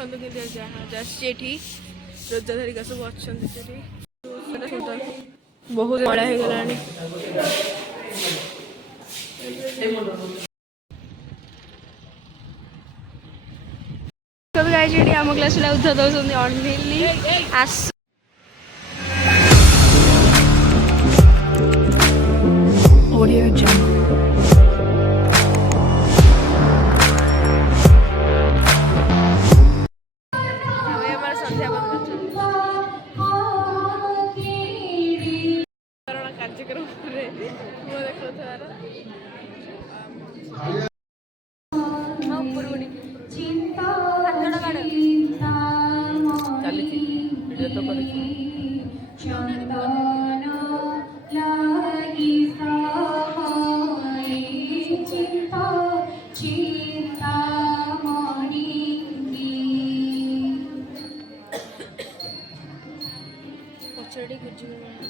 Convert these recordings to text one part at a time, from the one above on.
देखो कि जस्ट रोजा धरिका सब अच्छा बहुत बड़ा हो गला सब गाइस आम क्लास उद्धा दौरान अनिली आस Audio Jungle. कार्यक्रम पचड़ी गुजी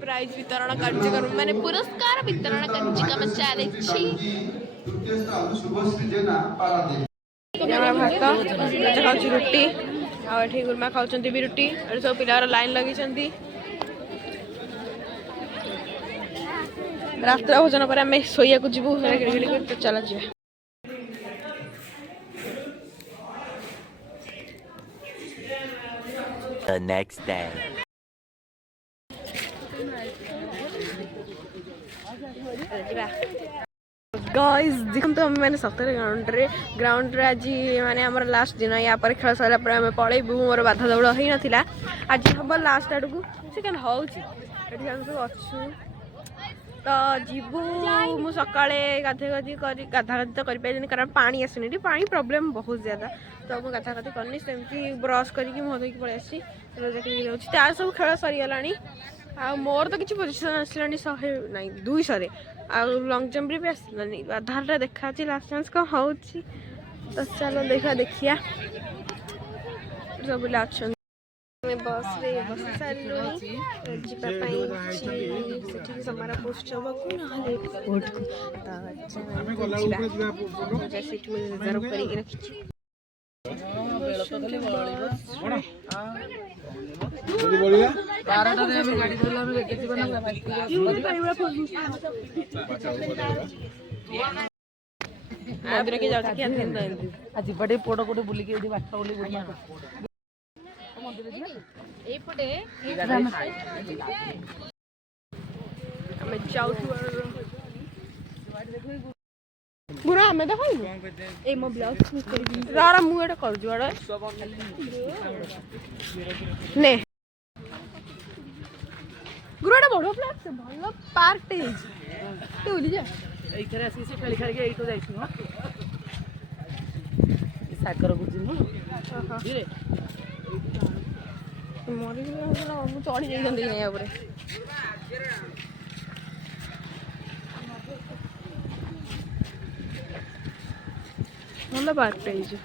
प्राइज वितरण कार्यक्रम माने पुरस्कार वितरण कार्यक्रम चली भात रुटी आठी गुरमा खाऊँ भी रुटी सब पिला लाइन लगी रात्र भोजन पर आम शोया जीवु चल जी The next day. गाइस देखो तो मैंने सतरे ग्राउंड रे आज माने हमर लास्ट दिन या पर खेल सारा पर हम पळेबु मोर बाधा दौड़ होई नथिला आज हम लास्ट आडू से केन होउची एठी हम सब अच्छू तो जीवु मु सकाळे गाधे गाधी करी गाधा गाधी तो करि पाइनी कारण पानी आसुनी पानी प्रॉब्लम बहुत ज्यादा तो मु गाधा गाधी करनी सेमती ब्रश करिकि मुह धोइकि पळै आसी रोजा के जाउची तार सब खेल सरी गलानी आ मोर तो किसी पोजिशन आसलानी 100 नहीं 200 रे आ लॉन्ग जंप भी आसलानी आधार देखा लास्ट चांस कौन हो तो चलो देखिया सब अच्छा बस रे बस सारी समारा पोस्ट को ना कोर्ट को सीट में रिजर्व करके रखी मंदिर के जाते क्या आज बड़े पोड़ कोटे बुली के बाटा बोली मंदिर ए पटे हम जाऊ गुरा हमें देखो ए मो ब्लाउज स्टिच कर रारा मु एटा कर जुआड़ा ने गुराटा बड़ो प्लेस भलो पार्क टे तू उली जा एथरे आसी से खेली खेली एतो जाइछु हो सागर गुजिनु धीरे मोरी मु चढ़ी जाई जंदी नै ऊपर ଭଲ ପାର୍କଟା ହେଇଛି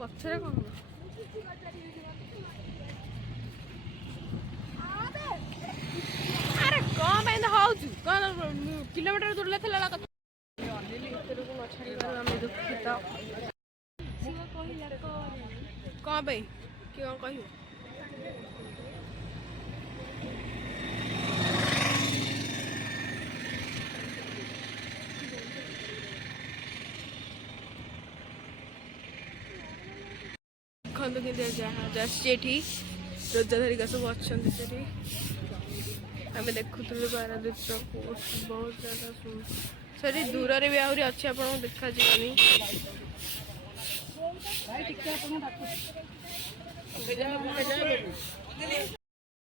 पछरे कौन अरे कौन पे हाउस कौन किलोमीटर दूर लेथला ला कथा अनिली इतरे को छाड़ी गला हम दुखित शिव कहिला कौन पे कि कौन कहियो ଦେଖନ୍ତୁ କେମିତି ଜାହାଜ ଆସିଛି ଏଠି ରୋଜା ଧରିକା ସବୁ ଅଛନ୍ତି ସେଠି ଆମେ ଦେଖୁଥିଲୁ ପାରାଦୀପର ବହୁତ ଜାଗା ସେଠି ଦୂରରେ ବି ଆହୁରି ଅଛି ଆପଣଙ୍କୁ ଦେଖାଯିବନି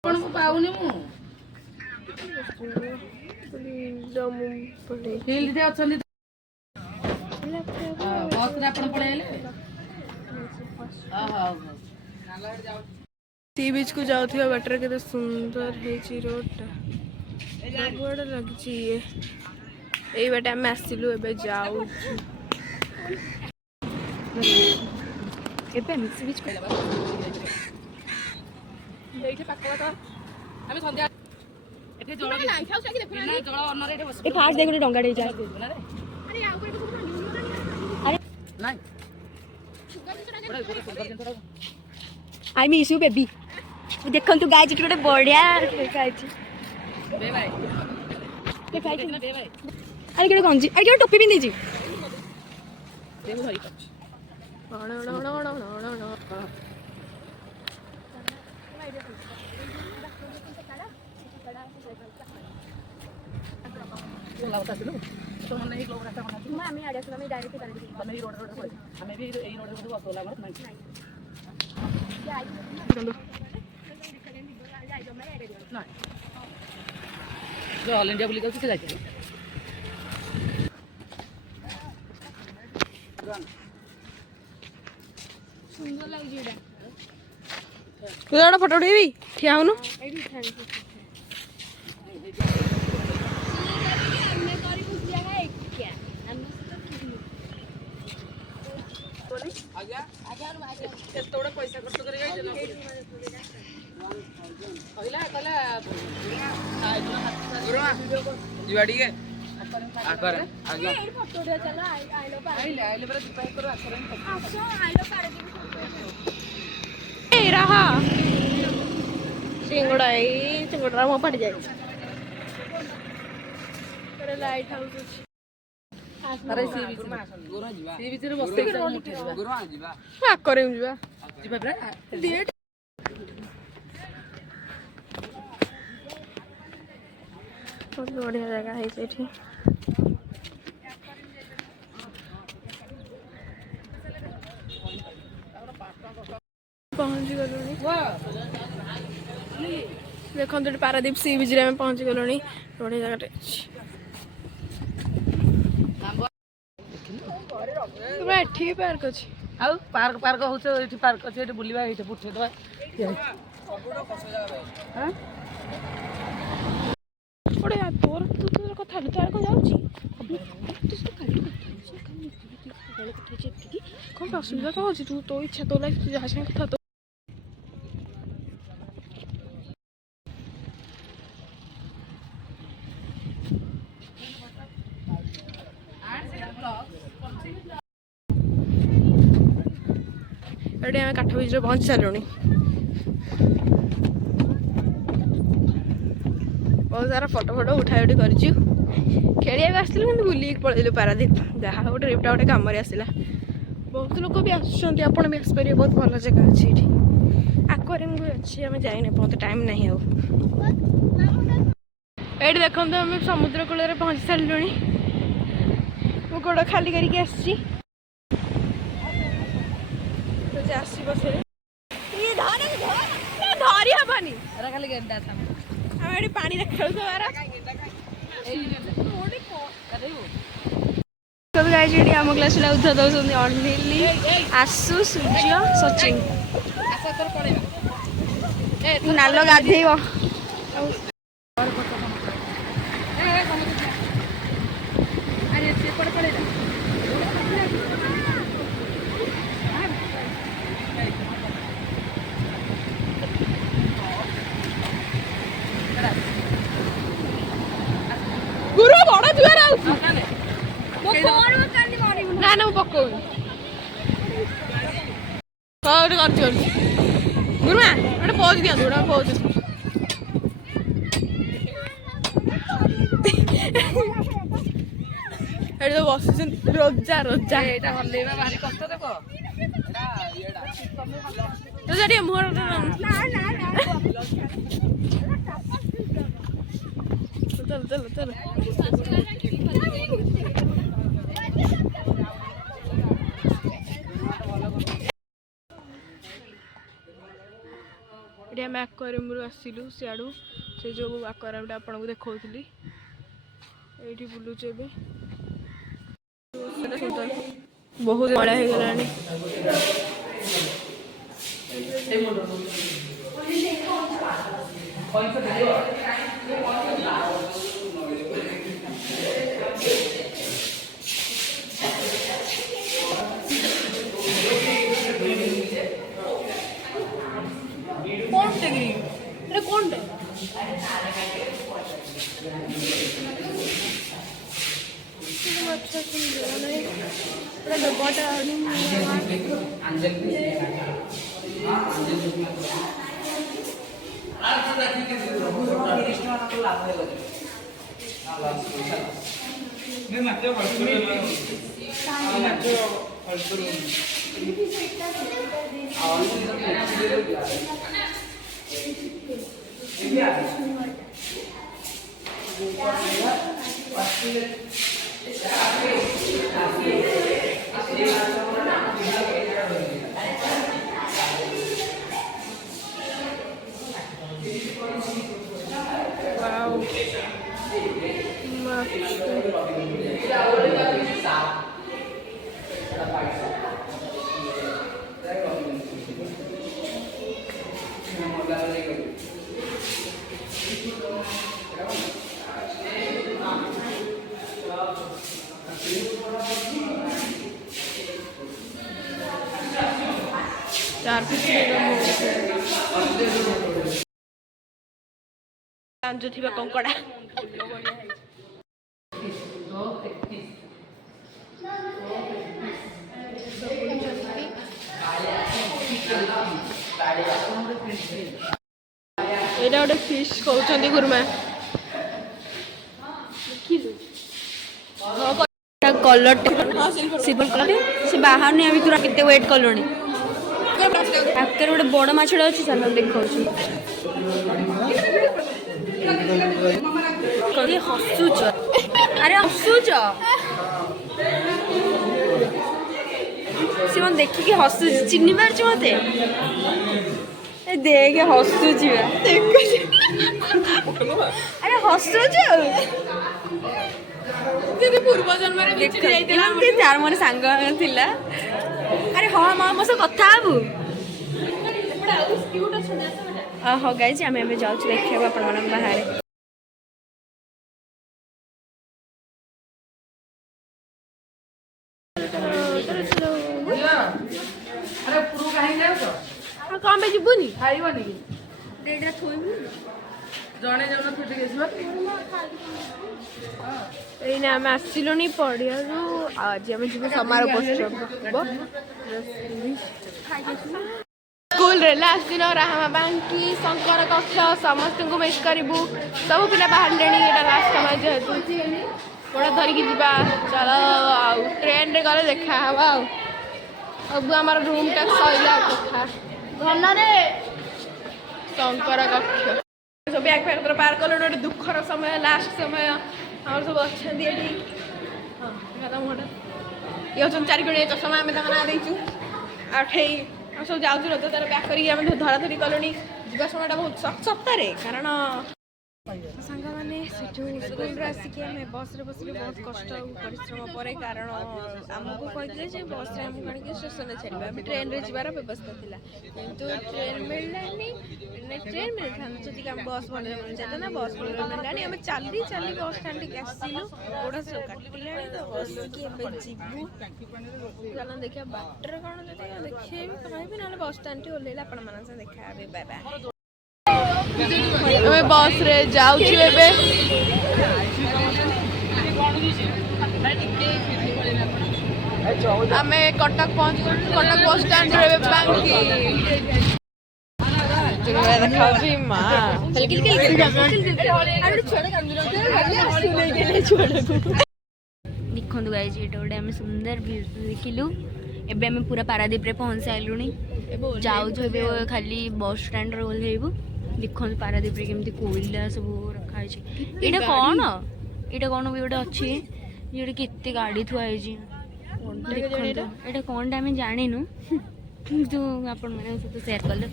ଆପଣଙ୍କୁ ପାଉନି ମୁଁ ଫିଲ୍ଡରେ ଅଛନ୍ତି ବସ୍ରେ ଆପଣ ପଳେଇଲେ ସି ବିଚ୍ କୁ ଯାଉଥିବା ବାଟରେ କେତେ ସୁନ୍ଦର ହେଇଛି ରୋଡଟା ସବୁଆଡେ ଲାଗିଛି ଇଏ ଏଇ ବାଟେ ଆମେ ଆସିଲୁ ଏବେ ଯାଉଛୁ ଏବେ ଆମେ ସି ବିଚ୍ କହିଲା ଏଇଠି ପାଖ ବାଟ ଆମେ ସନ୍ଧ୍ୟା ଏଠି ଜଳ ଜଳ ଅନ୍ନରେ ଏଠି ବସି ଫାଷ୍ଟ ଦେଖ ଡଙ୍ଗା ଦେଇ ଯାଏ ନାଇଁ ଆଇ ମିସ୍ ୟୁ ବେବି ଦେଖନ୍ତୁ ଗାଇଛି ଏଠି ଗୋଟେ ବଢିଆ ଲେଖାହେଇଛି ଆରେ ଗୋଟେ ଗଞ୍ଜି ଆରେ ଗୋଟେ ଟୋପି ପିନ୍ଧିଛି ଅଲ୍ ଇଣ୍ଡିଆ ବୁଲି ଯାଉଛି ଯାଇଥିଲି ସୁନ୍ଦର ଲାଗୁଛି ଏଇଟା ତୁ ଗୋଟେ ଫଟୋ ଉଠେଇବି ଠିଆ ହଉନୁ କେତେଗୁଡେ ପଇସା ଖର୍ଚ୍ଚ କରି ଯାଇଛ ଯିବା ଟିକେ ସିଙ୍ଗଡ଼ା ଏଇ ସିଙ୍ଗଡ଼ା ମୋ ପାଟି ଯାଇଛି ଲାଇଟ୍ ହାଉସ୍ ଅଛି ଆକରେ ଯିବା ବହୁତ ବଢିଆ ଜାଗା ହେଇଛି ଏଠି ପହଞ୍ଚି ଗଲୁଣି ଦେଖନ୍ତୁ ଏଠି ପାରାଦୀପ ସି ବିଚ୍ ରେ ଆମେ ପହଞ୍ଚି ଗଲୁଣି ବଢିଆ ଜାଗାଟେ ଅଛି ଏଠି ବି ପାର୍କ ଅଛି ଆଉ ପାର୍କ ପାର୍କ ହଉଛି ଏଠି ପାର୍କ ଅଛି ଏଠି ବୁଲିବା ଏଇଠି ଉଠେଇଦବା ଗୋଟେ ତୋର ତୋର କଥା ହେଲୁ ତାର କ'ଣ ଯାଉଛି କ'ଣ ଅସୁବିଧା କ'ଣ ଅଛି ତୁ ତୋ ଇଚ୍ଛା ତୋ ଲାଇଫ୍ ତୁ ଯାହା ସାଙ୍ଗେ କଥା ଏଠି ଆମେ କାଠ ବିଚରେ ପହଞ୍ଚି ସାରିଲୁଣି ବହୁତ ସାରା ଫଟୋ ଉଠା ଉଠି କରିଛୁ ଖେଳିବାକୁ ଆସିଥିଲୁ କିନ୍ତୁ ବୁଲିକି ପଳେଇଲୁ ପାରାଦୀପ ଯାହା ହଉ ଟ୍ରିପ୍ଟା ଗୋଟେ କାମରେ ଆସିଲା ବହୁତ ଲୋକ ବି ଆସୁଛନ୍ତି ଆପଣ ବି ଆସିପାରିବେ ବହୁତ ଭଲ ଜାଗା ଅଛି ଏଠି ଆକ୍ୱାରିୟମ୍ ବି ଅଛି ଆମେ ଯାଇନେ ବହୁତ ଟାଇମ୍ ନାହିଁ ଆଉ ଏଇଠି ଦେଖନ୍ତୁ ଆମେ ସମୁଦ୍ର କୂଳରେ ପହଞ୍ଚି ସାରିଲୁଣି ମୁଁ ଗୋଡ଼ ଖାଲି କରିକି ଆସିଛି ଆସିବ ସେ ଧରି ହବନି ଖାଲି ଆମେ ଏଠି ପାଣିରେ ଖେଳୁଥିବାର ଏଠି ଆମ କ୍ଲାସ୍ ପିଲା ଉଦ୍ଧା ଦଉଛନ୍ତି ଅନିଲି ଆଶୁ ସୂର୍ଯ୍ୟ ସଚିନ ନାଲ ଗାଧେଇବ ଗୁରୁ ବଡ଼ ଜୁଆର ଆଉଛି ନା ନା ମୁଁ ପକଉନି ଗୋଟେ କରିଛି ଗୁରୁମା ଗୋଟେ ପୋଜ ଦିଅନ୍ତୁ ଗୋଟେ ପୋଜ ଏଠି ତ ବସିଛନ୍ତି ରୋଜା ରୋଜା ଏଇଟା ହଲେଇବା ଭାରି କଷ୍ଟ ଦେଖ ଟିକେ ମୁହଁ चल चल चल ये आम आक्वारियम आसिलु सियाड़ू से जो आक्वारियम आपन को देखौली ये बुलुचे बहुत बड़ा हो गलानी चार जो थी कंकड़ा एटा गोटे फिश कहते गुरुमा कलर सिल्वर कलर से बाहर नहीं तुरा केते वेट कलोनी आकर गोटे बड़ माछड़ा अच्छी चल देखा हसुच अरे हसुच सी मैं देखिकी हसुच चिन्ह पार्छ मत देख हसुच अरे हसुच पूर्व जन्म तार मोर सांग थिला अरे हाँ माँ मो सब कथा हबू हाँ गाइज आम जाऊँ देखा आपण मान बाहर कौन पे जीवनी खाइबनी जड़े जन एने आम आसिलु पड़िया आज आम जीव समारोह स्कूल रे लास्ट दिन राहमा बांकी शंकर कक्ष समस्त को मिस करूँ सब पिला बाहर लास्ट समय जेहेतु गोड़ धरिकी जा चलो ट्रेन रे गले देखा हवा अब आम रूम टा सैला कथा धन रे शंकर कक्ष सब बैग फैग पार कल गोटे दुखर समय लास्ट समय आम सब अच्छा ये हूँ चारिकणिया चषमा आम ना देचु आठे हम सब जाऊँ रथ तार पैक कर धरा धरी कलुनी जा समय बहुत सप्ताहे कारण सांग मैंने स्कूल आसिक आम बस रे बसिले बहुत कष्ट परिश्रम पर कारण आमको कहते बस रे आमको आनिक स्टेशन छाड़ा आम ट्रेन रे जीवार व्यवस्था था किंतु ट्रेन मिललानी ट्रेन मिल था जदि आम बस भल मिल जाता ना बस भल मिललानी आम चली चली बस स्टाण्ड आसलु गोड़ सब काटिला तो बसिकी जीवु चल देखिए बाटर कौन देखिए कहबी ना बस स्टाण्ड ओह्लैले आपण से देखा बाय बाय बस रे जाऊँ आम कटक पहुँच कटक बस स्टाण्ड देखु गाइज ये गोटे आम सुंदर भ्यू देखिलु ଏବେ ଆମେ ପୁରା ପାରାଦୀପ ରେ ପହଞ୍ଚି ସାରିଲୁଣି ଯାଉଛୁ ଏବେ ଖାଲି ବସ୍ ଷ୍ଟାଣ୍ଡରେ ଓହ୍ଲେଇବୁ ଦେଖନ୍ତୁ ପାରାଦୀପ ରେ କେମିତି କୋଇଲା ସବୁ ରଖାହେଇଛି ଏଇଟା କ'ଣ ବି ଗୋଟେ ଅଛି ଯୋଉଟା କେତେ ଗାଡ଼ି ଥୁଆ ହେଇଛି ଦେଖନ୍ତୁ ଏଇଟା କ'ଣଟା ଆମେ ଜାଣିନୁ କିନ୍ତୁ ଆପଣମାନଙ୍କ ସହିତ ସେୟାର କଲେ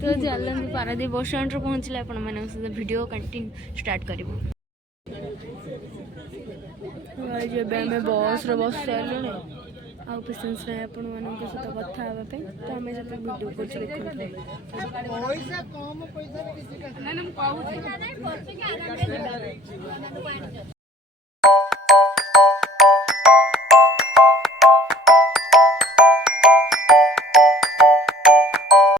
ତ ଚାଲନ୍ତୁ ପାରାଦୀପ ବସ୍ ଷ୍ଟାଣ୍ଡରେ ପହଞ୍ଚିଲେ ଆପଣମାନଙ୍କ ସହିତ ଭିଡ଼ିଓ କଣ୍ଟିନ୍ୟୁ ଷ୍ଟାର୍ଟ କରିବୁ ଏବେ ଆମେ ବସ୍ରେ ବସି ସାରିଲୁଣି ଆଉ ପେସେନ୍ସ ନାହିଁ ଆପଣମାନଙ୍କ ସହିତ କଥା ହେବା ପାଇଁ ତ ଆମେ ଯେତେ ଭିଡ଼ିଓ କରୁଛୁ ଦେଖନ୍ତୁ